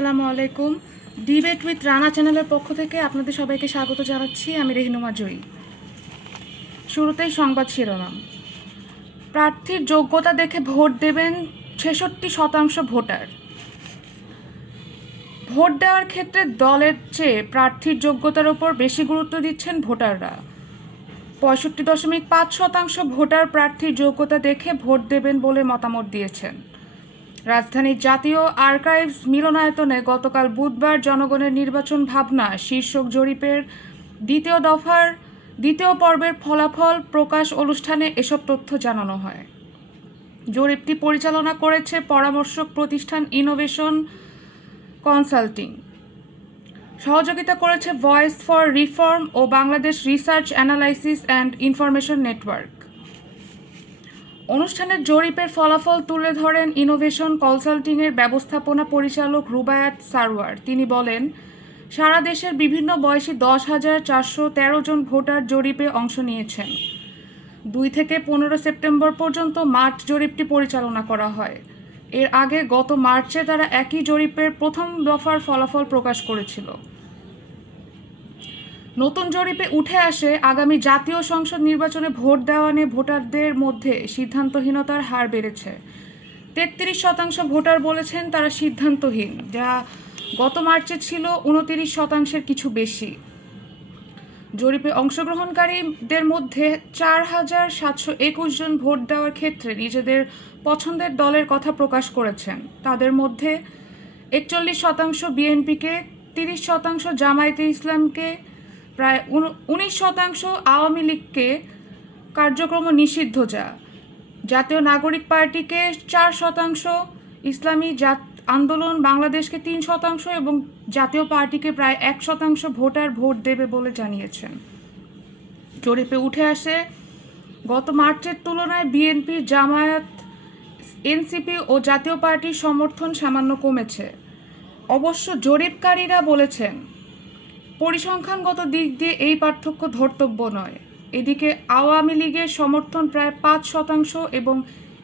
আসসালামু আলাইকুম। Debate with Rana চ্যানেলের পক্ষ থেকে আপনাদের সবাইকে স্বাগত জানাচ্ছি। আমি রেহনুমা জয়ী শুরুতেই সংবাদ শিরোনাম। প্রার্থীর যোগ্যতা দেখে ভোট দেবেন ছেষট্টি শতাংশ ভোটার। ভোট দেওয়ার ক্ষেত্রে দলের চেয়ে প্রার্থীর যোগ্যতার উপর বেশি গুরুত্ব দিচ্ছেন ভোটাররা। পঁয়ষট্টি দশমিক পাঁচ শতাংশ ভোটার প্রার্থীর যোগ্যতা দেখে ভোট দেবেন বলে মতামত দিয়েছেন। রাজধানীর জাতীয় আর্কাইভস মিলনায়তনে গতকাল বুধবার জনগণের নির্বাচন ভাবনা, শীর্ষক জরিপের দ্বিতীয় দফার দ্বিতীয় পর্বের ফলাফল প্রকাশ অনুষ্ঠানে এসব তথ্য জানানো হয়। জরিপটি পরিচালনা করেছে পরামর্শক প্রতিষ্ঠান ইনোভেশন কনসাল্টিং সহযোগিতা করেছে voice for reform O Bangladesh research analysis and information network অনুষ্ঠানের জরিপের ফলাফল তুলে ধরেন ইনোভেশন কনসাল্টিংয়ের ব্যবস্থাপনা পরিচালক রুবায়াত সারওয়ার। তিনি বলেন, সারা দেশের বিভিন্ন বয়সী দশ হাজার চারশো তেরো জন ভোটার জরিপে অংশ নিয়েছেন। দুই থেকে পনেরো সেপ্টেম্বর পর্যন্ত মার্চ জরিপটি পরিচালনা করা হয়। এর আগে গত মার্চে তারা একই জরিপের প্রথম দফার ফলাফল প্রকাশ করেছিল। নতুন জরিপে উঠে আসে আগামী জাতীয় সংসদ নির্বাচনে ভোট দেওয়া নিয়ে ভোটারদের মধ্যে সিদ্ধান্তহীনতার হার বেড়েছে। তেত্রিশ শতাংশ ভোটার বলেছেন তারা সিদ্ধান্তহীন, যা গত মার্চে ছিল উনতিরিশ শতাংশের কিছু বেশি। জরিপে অংশগ্রহণকারীদের মধ্যে চার হাজার সাতশো একুশ জন ভোট দেওয়ার ক্ষেত্রে নিজেদের পছন্দের দলের কথা প্রকাশ করেছেন। তাদের মধ্যে একচল্লিশ শতাংশ বিএনপিকে, তিরিশ শতাংশ জামায়াতে ইসলামকে প্রায় উনিশ শতাংশ আওয়ামী লীগকে কার্যক্রম নিষিদ্ধ যা জাতীয় নাগরিক পার্টিকে চার শতাংশ, ইসলামী জাত আন্দোলন বাংলাদেশকে তিন শতাংশ এবং জাতীয় পার্টিকে প্রায় এক শতাংশ ভোটার ভোট দেবে বলে জানিয়েছেন। জরিপে উঠে আসে, গত মার্চের তুলনায় বিএনপি, জামায়াত, এনসিপি ও জাতীয় পার্টির সমর্থন সামান্য কমেছে। অবশ্য জরিপকারীরা বলেছেন পরিসংখ্যানগত দিক দিয়ে এই পার্থক্য ধর্তব্য নয়। এদিকে আওয়ামী লীগের সমর্থন প্রায় পাঁচ শতাংশ এবং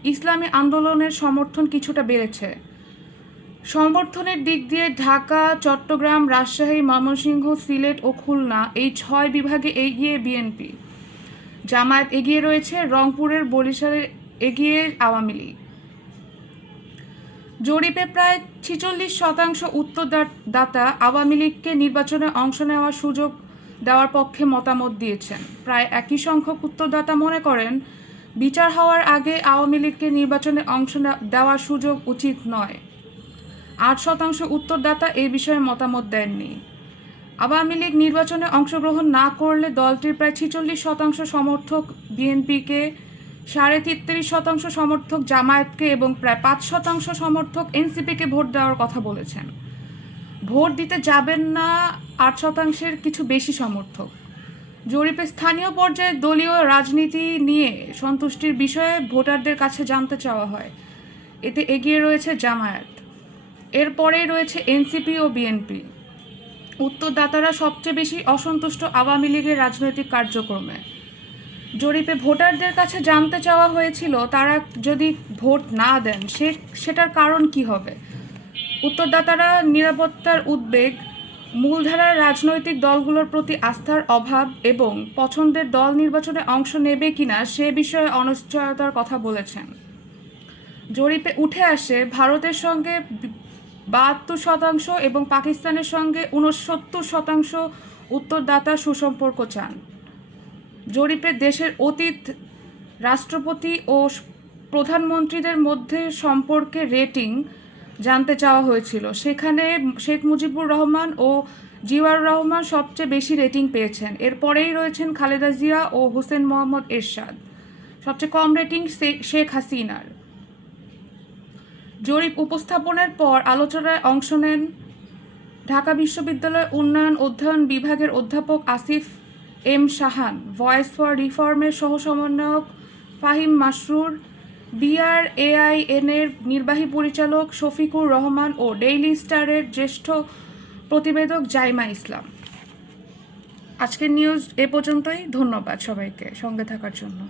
ইসলামী আন্দোলনের সমর্থন কিছুটা বেড়েছে। সমর্থনের দিক দিয়ে ঢাকা, চট্টগ্রাম, রাজশাহী, ময়মনসিংহ, সিলেট ও খুলনা এই ছয় বিভাগে এগিয়ে বিএনপি। জামায়াত এগিয়ে রয়েছে রংপুরের বরিশালে এগিয়ে আওয়ামী লীগ। জরিপে প্রায় ছিচল্লিশ শতাংশ উত্তরদাতা আওয়ামী লীগকে নির্বাচনে অংশ নেওয়ার সুযোগ দেওয়ার পক্ষে মতামত দিয়েছেন। প্রায় একই সংখ্যক উত্তরদাতা মনে করেন, বিচার হওয়ার আগে আওয়ামী লীগকে নির্বাচনে অংশ দেওয়ার সুযোগ উচিত নয়। আট শতাংশ উত্তরদাতা এই বিষয়ে মতামত দেননি। আওয়ামী লীগ নির্বাচনে অংশগ্রহণ না করলে দলটির প্রায় ছিচল্লিশ শতাংশ সমর্থক বিএনপিকে সাড়ে তেত্রিশ শতাংশ সমর্থক জামায়াতকে এবং প্রায় পাঁচ শতাংশ সমর্থক এনসিপিকে ভোট দেওয়ার কথা বলেছেন। ভোট দিতে যাবেন না আট শতাংশের কিছু বেশি সমর্থক। জরিপে স্থানীয় পর্যায়ে দলীয় রাজনীতি নিয়ে সন্তুষ্টির বিষয়ে ভোটারদের কাছে জানতে চাওয়া হয়। এতে এগিয়ে রয়েছে জামায়াত। এরপরেই রয়েছে এনসিপি ও বিএনপি। উত্তরদাতারা সবচেয়ে বেশি অসন্তুষ্ট আওয়ামী লীগের রাজনৈতিক কার্যক্রমে। জরিপে ভোটারদের কাছে জানতে চাওয়া হয়েছিল, তারা যদি ভোট না দেন, সে, সেটার কারণ কি হবে? উত্তরদাতারা নিরাপত্তার উদ্বেগ, মূলধারার রাজনৈতিক দলগুলোর প্রতি আস্থার অভাব এবং পছন্দের দল নির্বাচনে অংশ নেবে কিনা সে বিষয়ে অনিশ্চয়তার কথা বলেছেন। জরিপে উঠে আসে, ভারতের সঙ্গে বাহাত্তর শতাংশ এবং পাকিস্তানের সঙ্গে উনসত্তর শতাংশ উত্তরদাতা সুসম্পর্ক চান। জরিপে দেশের অতীত, রাষ্ট্রপতি ও প্রধানমন্ত্রীদের মধ্যে সম্পর্কে রেটিং জানতে চাওয়া হয়েছিল। সেখানে শেখ মুজিবুর রহমান ও জিয়াউর রহমান সবচেয়ে বেশি রেটিং পেয়েছেন। এরপরেই রয়েছেন খালেদা জিয়া ও হোসেন মোহাম্মদ এরশাদ। সবচেয়ে কম রেটিং শেখ হাসিনার। জরিপ উপস্থাপনের পর আলোচনায় অংশ নেন ঢাকা বিশ্ববিদ্যালয় উন্নয়ন অধ্যয়ন বিভাগের অধ্যাপক Asif M Shahan, voice for রিফর্মের সহ সমন্বয়ক ফাহিম মাসরুর বিআরএআইএন এর নির্বাহী পরিচালক শফিকুর রহমান ও ডেইলি স্টারের জ্যেষ্ঠ প্রতিবেদক জাইমা ইসলাম। আজকের নিউজ এ পর্যন্তই। ধন্যবাদ সবাইকে সঙ্গে থাকার জন্য।